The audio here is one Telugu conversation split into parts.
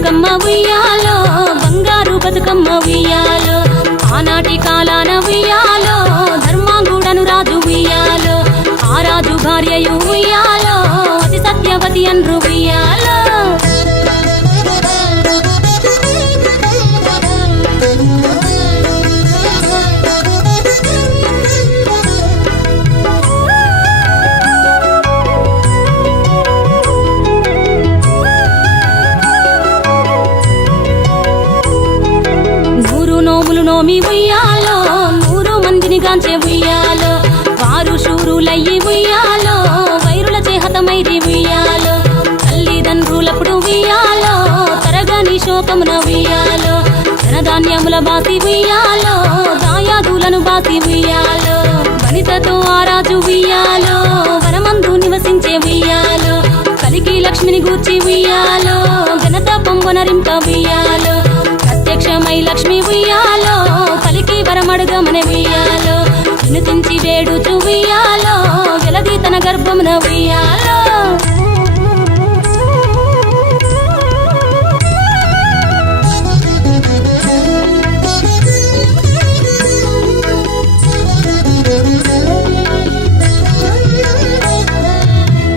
బతుకమ్మ ఉయ్యాలో బంగారు బతుకమ్మ ఉయ్యాలో ఆనాటి కాలాన ఉయ్యాలో ధర్మాంగుడను రాజు ఉయ్యాలో ఆ రాజు భార్యయు ఉయ్యాలో అతి సత్యవతి అన్రు ఉయ్యాలో నోమి ఉయ్యాలో 100 మందిని గాంచే ఉయ్యాలో వారు శూరులయ్యి ఉయ్యాలో వైరుల చేహతమైరి ఉయ్యాలో తల్లిదండ్రులప్పుడు ఉయ్యాలో తరగని శోకమున ఉయ్యాలో ధనధాన్యముల బాసి ఉయ్యాలో దాయాదులను బాసి ఉయ్యాలో వనితతో ఆరాజు ఉయ్యాలో వనమందు నివసించే ఉయ్యాలో కలికి లక్ష్మిని గూర్చి ఉయ్యాలో ఘనత పొంగొనరింప ఉయ్యాలో ప్రత్యక్షమై లక్ష్మి ఉయ్యాలో కలికి వరమడుగమని ఉయ్యాలో వినుతించి వేడుచు ఉయ్యాలో వెలది తన గర్భమున ఉయ్యాలో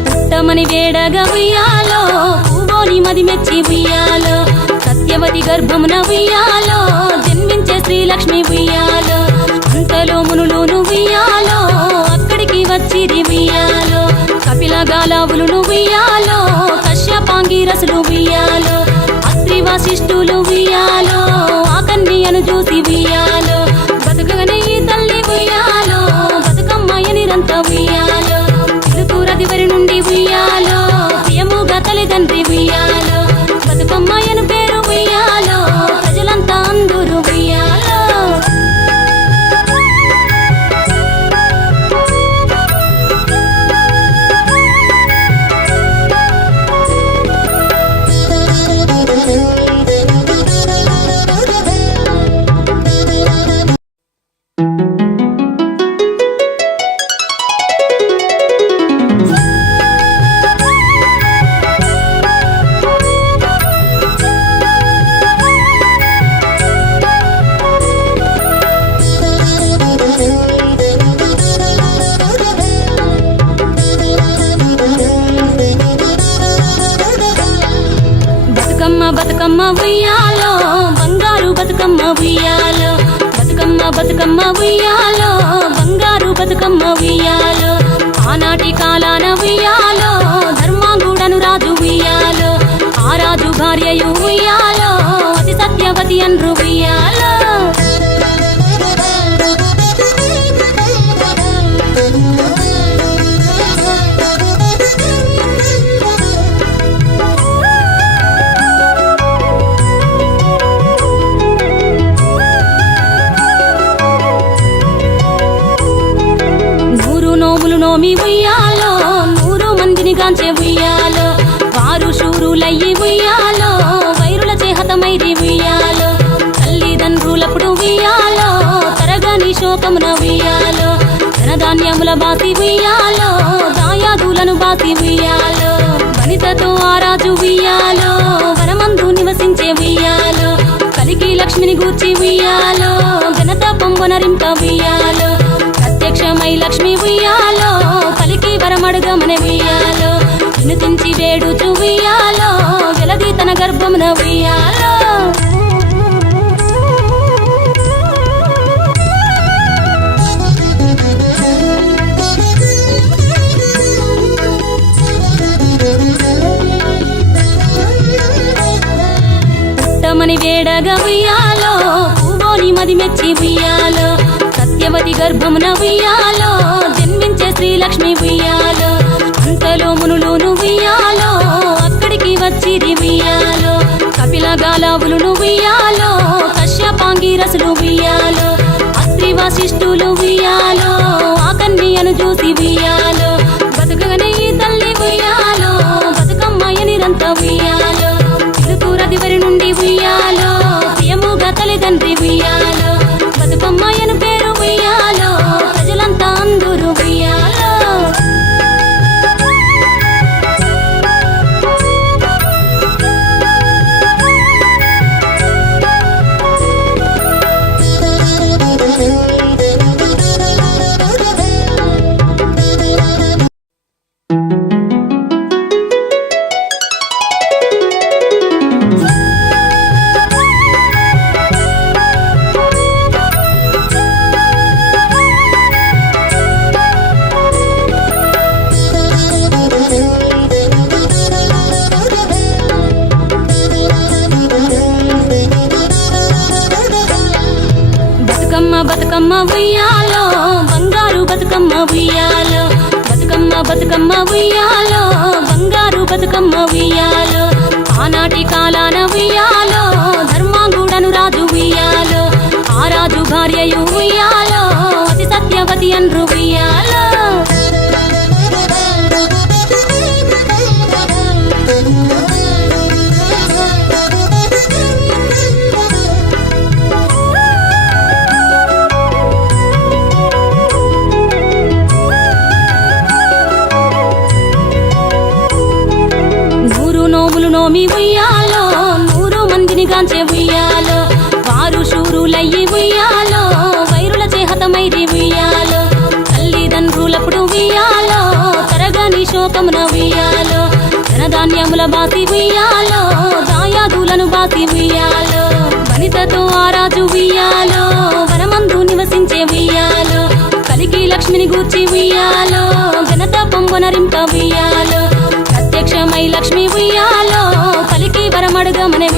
పుట్టమని వేడగా ఉయ్యాలో పూవోని మది మెచ్చి ఉయ్యాలో సత్యవతి గర్భమున ఉయ్యాలో జన్మించే శ్రీలక్ష్మి ఉయ్యాలో అంతలో మునులును ఉయ్యాలో అక్కడికి వచ్చిరి ఉయ్యాలో కపిల గాలావులును ఉయ్యాలో కశ్యపాంగిరసులు ఉయ్యాలో అత్రి వశిష్ఠులు ఉయ్యాలో ఆ కన్యను చూసి ఉయ్యాలో బతుకగనే ఈ తల్లి ఉయ్యాలో బతుకమ్మయ నిరంత ఉయ్యాలో తిరుతూరదివరి నుండి ఉయ్యాలో ప్రియముగా తల్లిదండ్రి ఉయ్యాలో బతుకమ్మయను పేరు ఉయ్యాలో ప్రజలంతా అందరూ ఉయ్యాలో బతుకమ్మ ఉయ్యాలో బంగారు బతుకమ్మ ఉయ్యాలో బతుకమ్మ ఉయ్యాలో బంగారు బతుకమ్మ ఉయ్యాలో ఆనాటి కాలాన ఉయ్యాలో ధర్మాంగుడను రాజు ఉయ్యాలో ఆ రాజు భార్యయు ఉయ్యాలో అతి సత్యవతి అన్రు ఉయ్యాలో నోమి ఉయ్యాలో 100 మందిని గాంచే ఉయ్యాలో వారు శూరులయ్యి ఉయ్యాలో వైరుల చేహతమైరి ఉయ్యాలో తల్లిదండ్రులప్పుడు ఉయ్యాలో తరగని శోకమున ఉయ్యాలో ధనధాన్యముల బాసి ఉయ్యాలో దాయాదులను బాసి ఉయ్యాలో వనితతో ఆరాజు ఉయ్యాలో వనమందు నివసించే ఉయ్యాలో కలికి లక్ష్మిని గూర్చి ఉయ్యాలో ఘనత పొంగొనరింప ఉయ్యాలో ప్రత్యక్షమై లక్ష్మి ఉయ్యాలో కలికి వరమడుగమని ఉయ్యాలో వినుతించి వేడుచు ఉయ్యాలో వెలది తన గర్భమున ఉయ్యాలో పుట్టమని వేడగా ఉయ్యాలో పూవోని మది మెచ్చి ఉయ్యాలో సత్యవతి గర్భమున ఉయ్యాలో జన్మించే శ్రీలక్ష్మి ఉయ్యాలో అంతలో మునులును ఉయ్యాలో అక్కడికి వచ్చిరి ఉయ్యాలో కపిల గాలావులును ఉయ్యాలో కశ్యపాంగిరసులు ఉయ్యాలో అత్రి వశిష్ఠులు ఉయ్యాలో ఆ కన్యను చూసి ఉయ్యాలో బతుకగనే ఈ తల్లి ఉయ్యాలో బతుకమ్మయ నిరంత ఉయ్యాలో తిరుతూరదివరి నుండి ఉయ్యాలో ప్రియముగా తల్లిదండ్రి ఉయ్యాలో బతుకమ్మయను పేరు ఉయ్యాలో ప్రజలంతా అందరూ ఉయ్యాలో బతుకమ్మ ఉయ్యాలో బంగారు బతుకమ్మ ఉయ్యాలో బతుకమ్మ బతుకమ్మ ఉయ్యాలో బంగారు బతుకమ్మ ఉయ్యాలో ఆనాటి కాలాన ఉయ్యాలో ధర్మాంగుడను రాజు ఉయ్యాలో ఆ రాజు భార్యయు ఉయ్యాలో అతి సత్యవతి అన్రు ఉయ్యాలో నోమి ఉయ్యాలో 100 మందిని గాంచే ఉయ్యాలో వారు శూరులయ్యి ఉయ్యాలో వైరుల చేహతమైరి ఉయ్యాలో తల్లిదండ్రులప్పుడు ఉయ్యాలో తరగని శోకమున ఉయ్యాలో ధనధాన్యముల బాసి ఉయ్యాలో దాయాదులను బాసి ఉయ్యాలో వనితతో ఆ రాజు ఉయ్యాలో వనమందు నివసించే ఉయ్యాలో కలికి లక్ష్మిని గూర్చి ఉయ్యాలో ఘనత పొంగొనరింప ఉయ్యాలో ప్రత్యక్షమై లక్ష్మి ఉయ్యాలో పలికి వరమడుగమనే